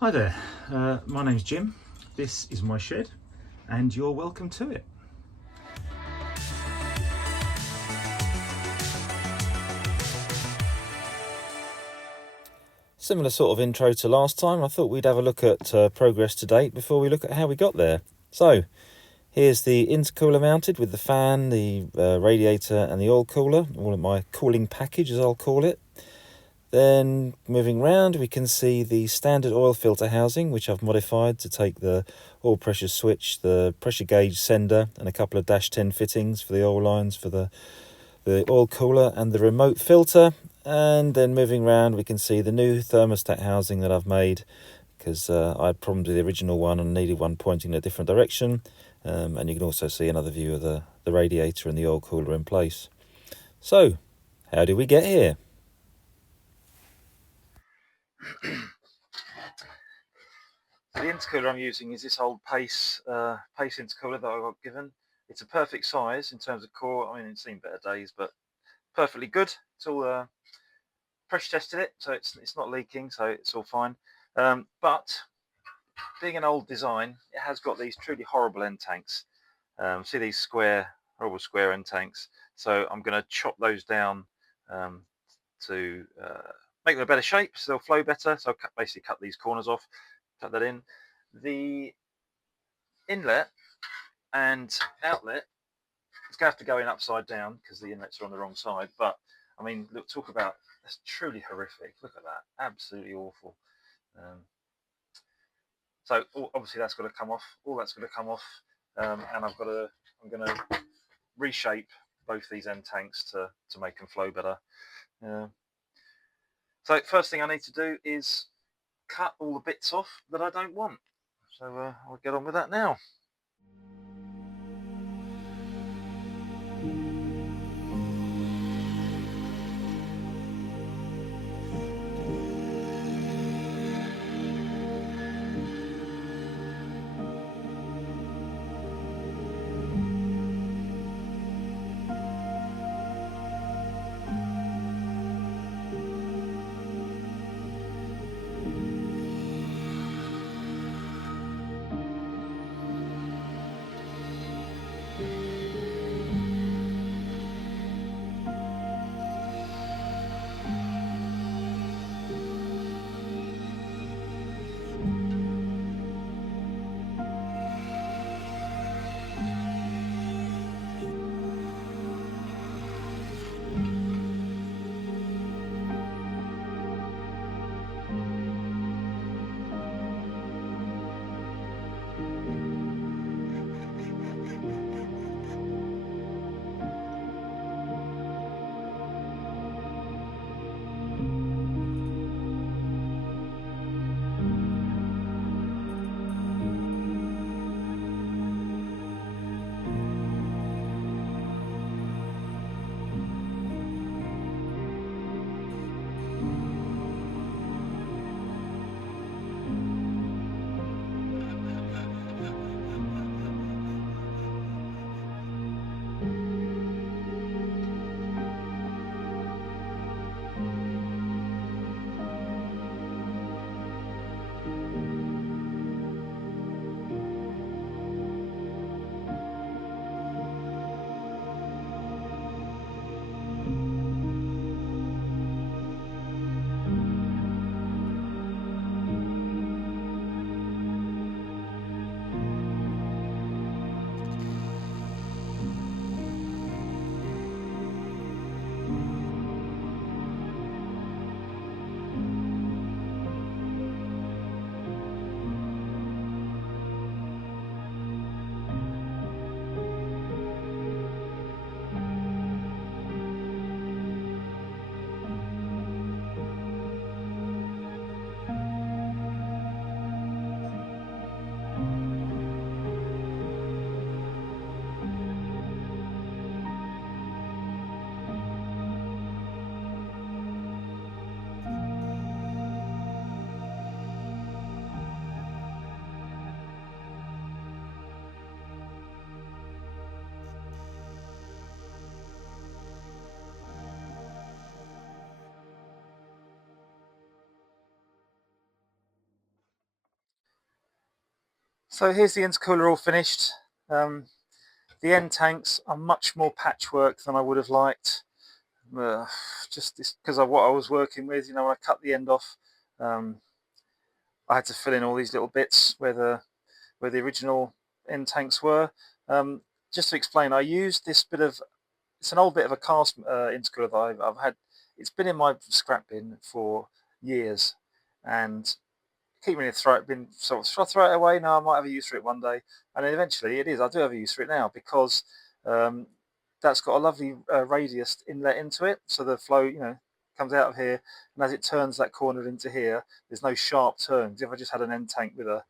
Hi there, my name's Jim. This is my shed and you're welcome to it. Similar sort of intro to last time. I thought we'd have a look at progress to date before we look at how we got there. So here's the intercooler mounted with the fan, the radiator and the oil cooler, all of my cooling package as I'll call it. Then moving round we can see the standard oil filter housing, which I've modified to take the oil pressure switch, the pressure gauge sender and a couple of -10 fittings for the oil lines for the oil cooler and the remote filter. And then moving around we can see the new thermostat housing that I've made, because I had problems with the original one and needed one pointing in a different direction. And you can also see another view of the radiator and the oil cooler in place. So how did we get here? The intercooler I'm using is this old Pace intercooler that I got given. It's a perfect size in terms of core. I mean, it's seen better days, but perfectly good. It's all pressure tested it, so it's not leaking, so it's all fine. But being an old design, it has got these truly horrible end tanks. See these horrible square end tanks. So I'm going to chop those down to make them a better shape, so they'll flow better. So I'll basically cut these corners off, cut that in. The inlet and outlet, it's going to have to go in upside down because the inlets are on the wrong side. But I mean, look, talk about, that's truly horrific. Look at that, absolutely awful. So obviously that's got to come off. All that's going to come off, and I'm going to reshape both these end tanks to make them flow better. So first thing I need to do is cut all the bits off that I don't want. So I'll get on with that now. So here's the intercooler all finished. The end tanks are much more patchwork than I would have liked. Just because of what I was working with, when I cut the end off, I had to fill in all these little bits where the original end tanks were. Just to explain, I used this it's an old bit of a cast intercooler that I've had. It's been in my scrap bin for years, and keep meaning to throw it. Should I throw it away? No, I might have a use for it one day, and then eventually it is. I do have a use for it now because um, that's got a lovely radius inlet into it, so the flow, comes out of here, and as it turns that corner into here, there's no sharp turns. If I just had an end tank with a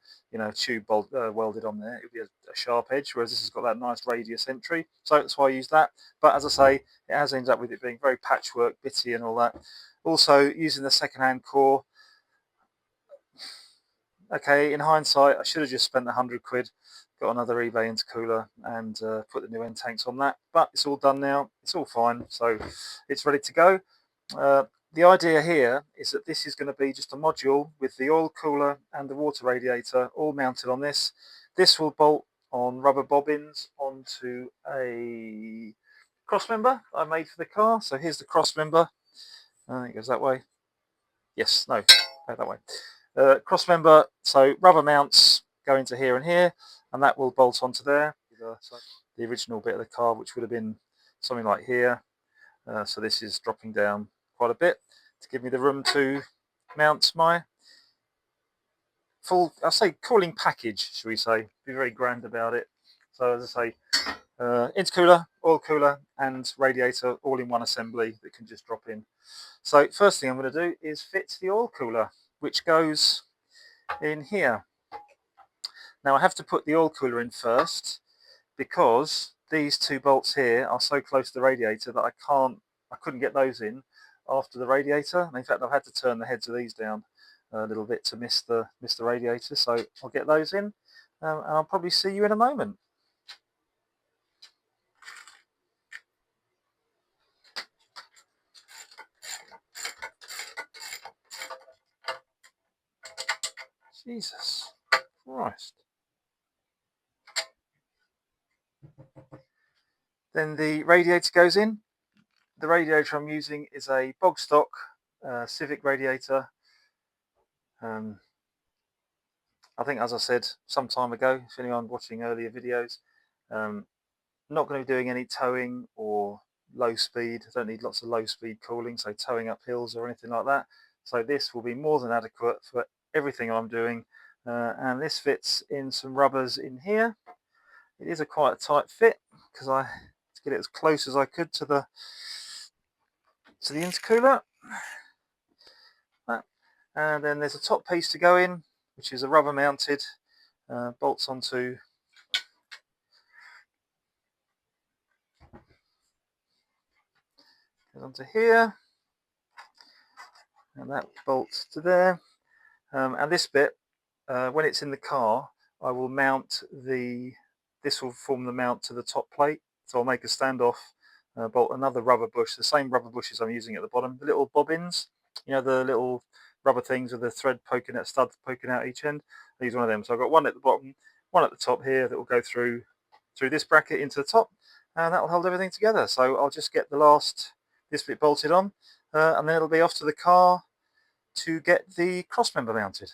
tube welded on there, it would be a sharp edge, whereas this has got that nice radius entry. So that's why I use that. But as I say, it has ended up with it being very patchwork, bitty, and all that. Also, using the second-hand core. Okay, in hindsight, I should have just spent £100, got another eBay intercooler, and put the new end tanks on that. But it's all done now. It's all fine, so it's ready to go. The idea here is that this is going to be just a module with the oil cooler and the water radiator all mounted on this. This will bolt on rubber bobbins onto a cross member I made for the car. So here's the cross member. I think it goes that way. Yes, no, that way. Cross member, so rubber mounts go into here and here, and that will bolt onto there. The original bit of the car, which would have been something like here. So this is dropping down quite a bit to give me the room to mount my full, I'll say, cooling package, should we say. Be very grand about it. So as I say, intercooler, oil cooler, and radiator all in one assembly that can just drop in. So first thing I'm going to do is fit the oil cooler, which goes in here. Now I have to put the oil cooler in first because these two bolts here are so close to the radiator that I couldn't get those in after the radiator. And in fact, I've had to turn the heads of these down a little bit to miss the radiator. So I'll get those in, and I'll probably see you in a moment. Jesus Christ. Then the radiator goes in. The radiator I'm using is a bog stock Civic radiator. I think, as I said some time ago, if anyone watching earlier videos, not going to be doing any towing or low speed. I don't need lots of low speed cooling, so towing up hills or anything like that. So this will be more than adequate for everything I'm doing. And this fits in some rubbers in here. It is quite a tight fit because I to get it as close as I could to the intercooler. And then there's a top piece to go in, which is a rubber mounted, bolts onto here, and that bolts to there. And this bit, when it's in the car, I will mount this will form the mount to the top plate. So I'll make a standoff, bolt another rubber bush, the same rubber bushes I'm using at the bottom, the little bobbins, the little rubber things with the thread poking out, stud poking out each end. I use one of them. So I've got one at the bottom, one at the top here that will go through this bracket into the top, and that will hold everything together. So I'll just get this bit bolted on, and then it'll be off to the car to get the cross member mounted.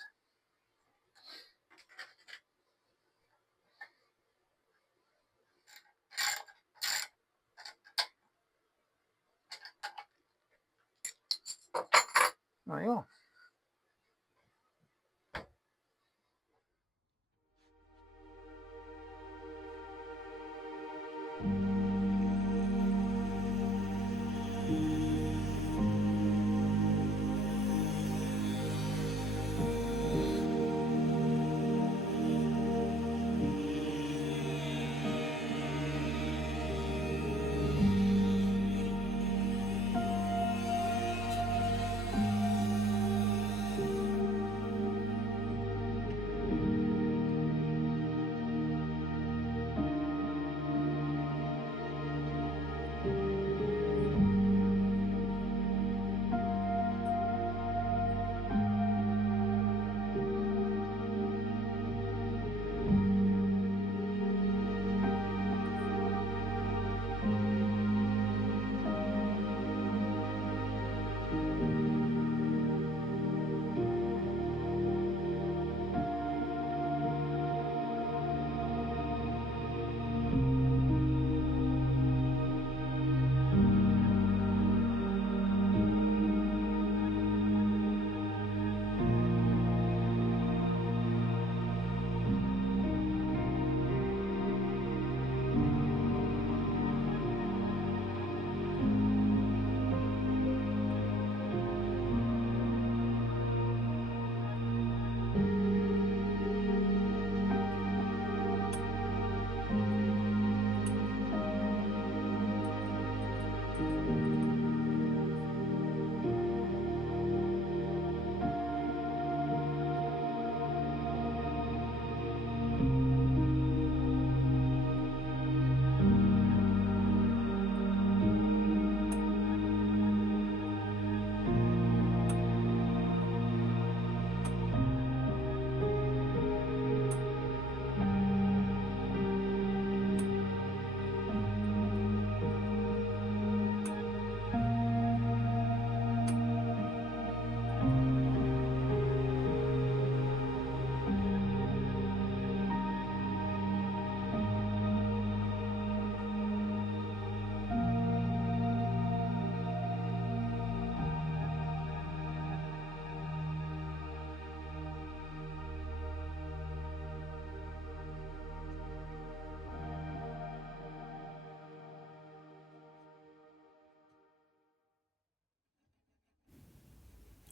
There you are.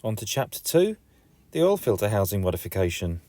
On to chapter 2, the oil filter housing modification.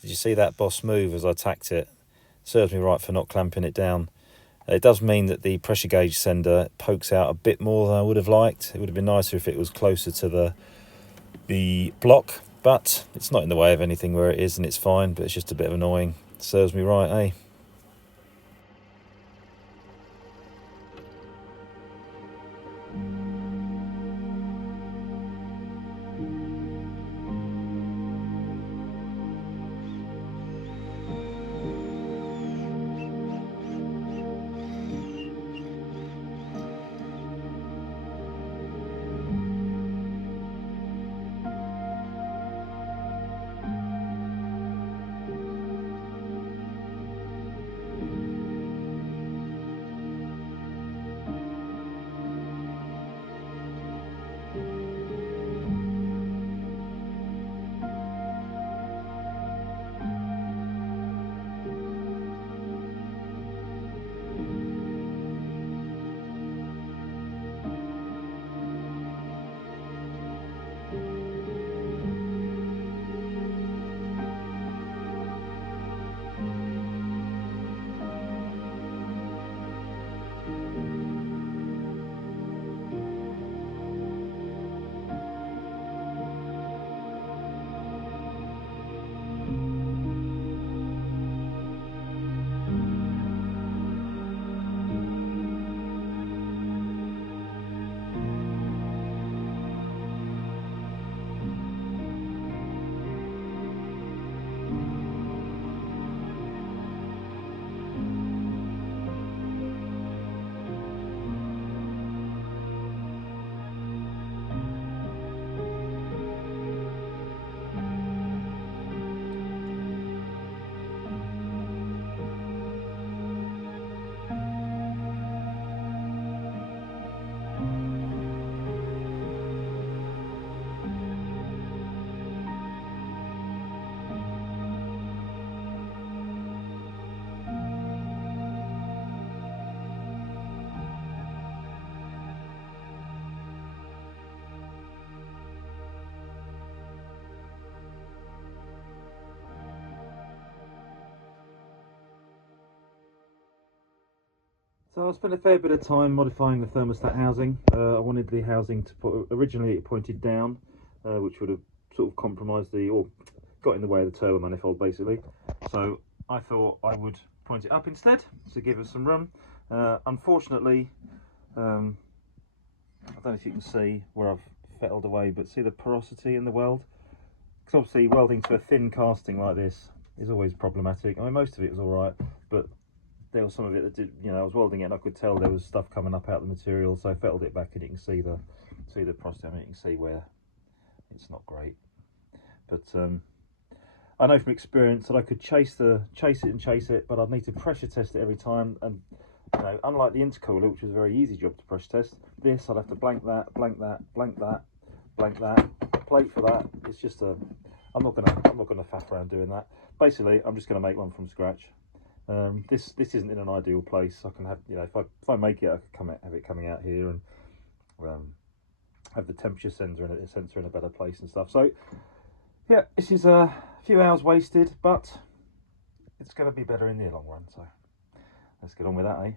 Did you see that boss move as I tacked it? Serves me right for not clamping it down. It does mean that the pressure gauge sender pokes out a bit more than I would have liked. It would have been nicer if it was closer to the block, but it's not in the way of anything where it is, and it's fine, but it's just a bit annoying. Serves me right, eh? So I spent a fair bit of time modifying the thermostat housing. I wanted the housing to put, originally it pointed down, which would have sort of compromised or got in the way of the turbo manifold basically. So I thought I would point it up instead to give us some room. Unfortunately, I don't know if you can see where I've fettled away, but see the porosity in the weld? Because obviously welding to a thin casting like this is always problematic. I mean, most of it was all right, but there was some of it that did, you know, I was welding it and I could tell there was stuff coming up out of the material, so I fettled it back and you can see the porosity. I mean, you can see where it's not great. But I know from experience that I could chase it, but I'd need to pressure test it every time. And you know, unlike the intercooler, which was a very easy job to pressure test, this I'd have to blank that, blank that, blank that, blank that, plate for that. It's just a, I'm not gonna faff around doing that. Basically, I'm just gonna make one from scratch. This isn't in an ideal place. I can have, you know, if I make it, I can have it coming out here and have the temperature sensor in a better place and stuff. So yeah, this is a few hours wasted, but it's going to be better in the long run. So let's get on with that, eh?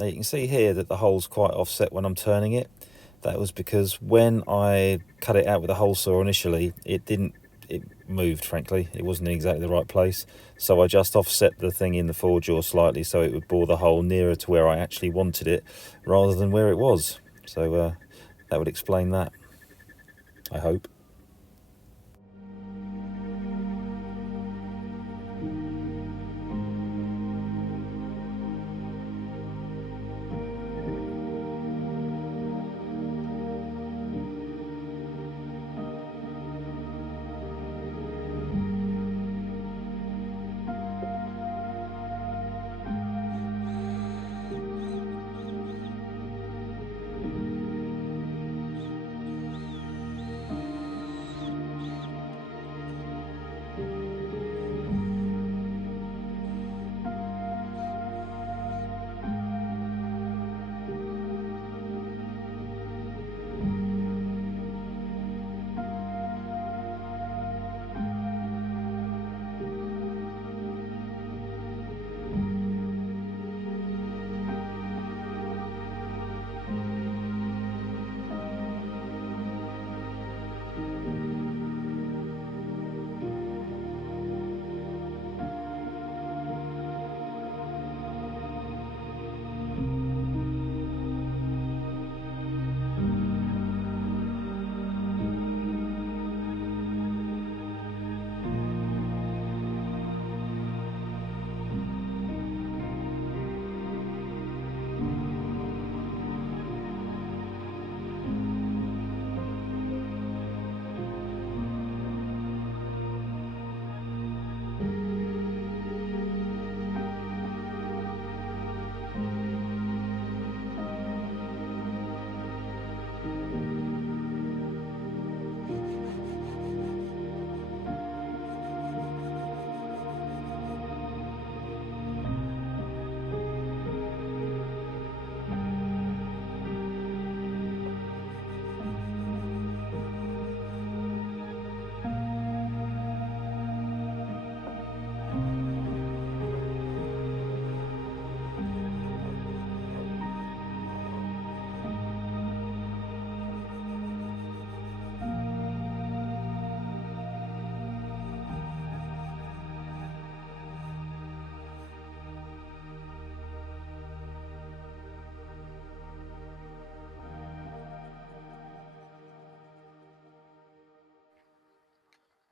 Now you can see here that the hole's quite offset when I'm turning it. That was because when I cut it out with a hole saw initially, it moved, frankly. It wasn't in exactly the right place. So I just offset the thing in the forge jaw slightly so it would bore the hole nearer to where I actually wanted it rather than where it was. So that would explain that, I hope.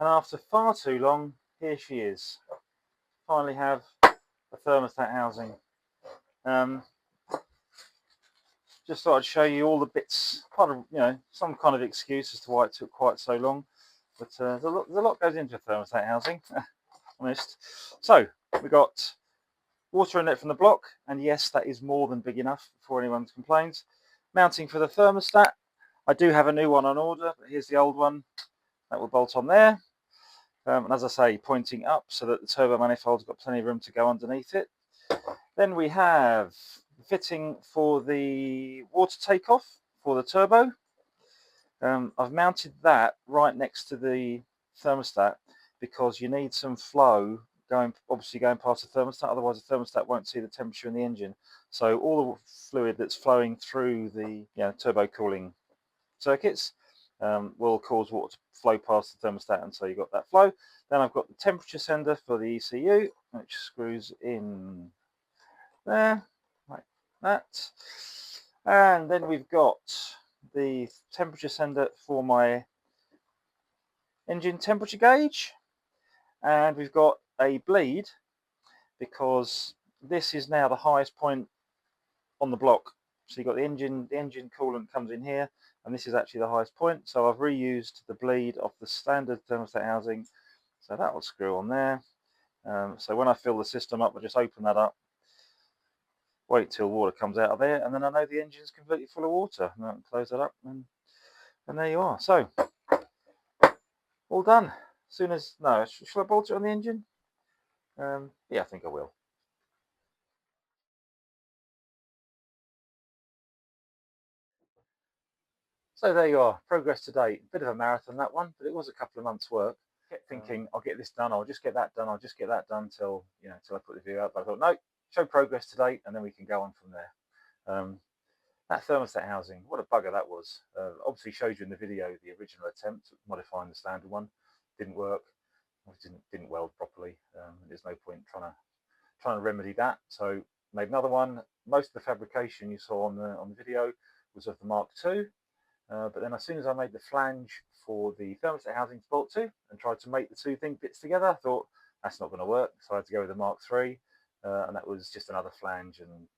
And after far too long, here she is. Finally have a thermostat housing. Just thought I'd show you all the bits, part of, some kind of excuse as to why it took quite so long. But there's a lot goes into a thermostat housing, honest. So we got water inlet from the block, and yes, that is more than big enough before anyone complains. Mounting for the thermostat. I do have a new one on order, but here's the old one. That will bolt on there. And as I say, pointing up so that the turbo manifold's got plenty of room to go underneath it. Then we have fitting for the water takeoff for the turbo. I've mounted that right next to the thermostat because you need some flow going past the thermostat, otherwise the thermostat won't see the temperature in the engine. So all the fluid that's flowing through the turbo cooling circuits will cause water to flow past the thermostat, and so you've got that flow. Then I've got the temperature sender for the ECU, which screws in there like that. And then we've got the temperature sender for my engine temperature gauge, and we've got a bleed because this is now the highest point on the block. So you've got the engine coolant comes in here, and this is actually the highest point. So I've reused the bleed of the standard thermostat housing, so that will screw on there. So when I fill the system up, I just open that up, wait till water comes out of there, and then I know the engine's completely full of water. And I can close that up, and there you are. So all done. As soon as shall I bolt it on the engine? Yeah, I think I will. So there you are, progress to date. Bit of a marathon, that one, but it was a couple of months' work. Kept thinking, I'll get this done, I'll just get that done, till I put the video out. But I thought, no, show progress to date, and then we can go on from there. That thermostat housing, what a bugger that was. Obviously showed you in the video the original attempt at modifying the standard one. Didn't work. Didn't weld properly. There's no point trying to remedy that. So made another one. Most of the fabrication you saw on the video was of the Mark II. But then as soon as I made the flange for the thermostat housing to bolt to and tried to make the two bits together, I thought that's not going to work. So I had to go with the Mark III, and that was just another flange and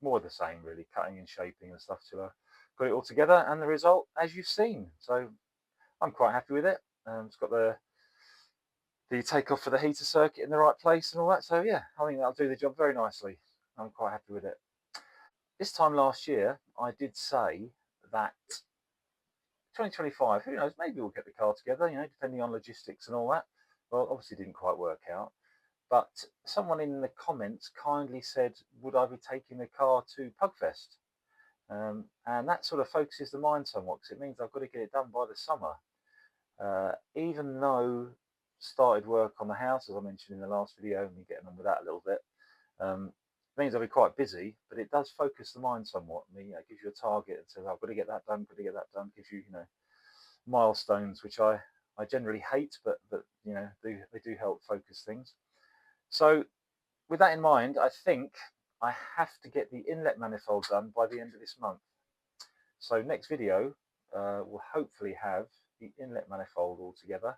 more of the same really, cutting and shaping and stuff till I got it all together. And the result, as you've seen, so I'm quite happy with it. It's got the takeoff for the heater circuit in the right place and all that. So yeah, I think that'll do the job very nicely. I'm quite happy with it. This time last year, I did say that 2025, who knows, maybe we'll get the car together, depending on logistics and all that. Well, obviously didn't quite work out. But someone in the comments kindly said, would I be taking the car to Pugfest? And that sort of focuses the mind somewhat, because it means I've got to get it done by the summer. Even though started work on the house, as I mentioned in the last video, and we're getting on with that a little bit, it means I'll be quite busy, but it does focus the mind somewhat. It gives you a target and says, I've got to get that done, got to get that done. Gives you, milestones, which I generally hate, but they do help focus things. So with that in mind, I think I have to get the inlet manifold done by the end of this month. So next video will hopefully have the inlet manifold all together,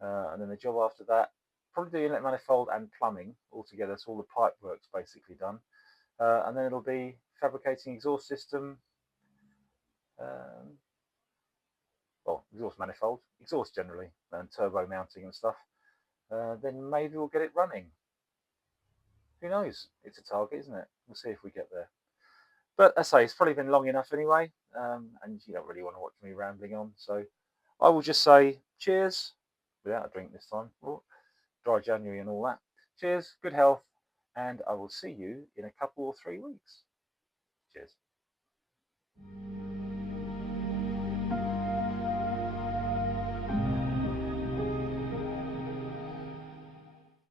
and then the job after that, probably the inlet manifold and plumbing all together, so all the pipe work's basically done, and then it'll be fabricating exhaust system, well, exhaust manifold, exhaust generally, and turbo mounting and stuff. Then maybe we'll get it running. Who knows? It's a target, isn't it? We'll see if we get there. But as I say, it's probably been long enough anyway, and you don't really want to watch me rambling on. So I will just say cheers, without a drink this time. Oh, dry January and all that. Cheers, good health, and I will see you in a couple or 3 weeks. Cheers.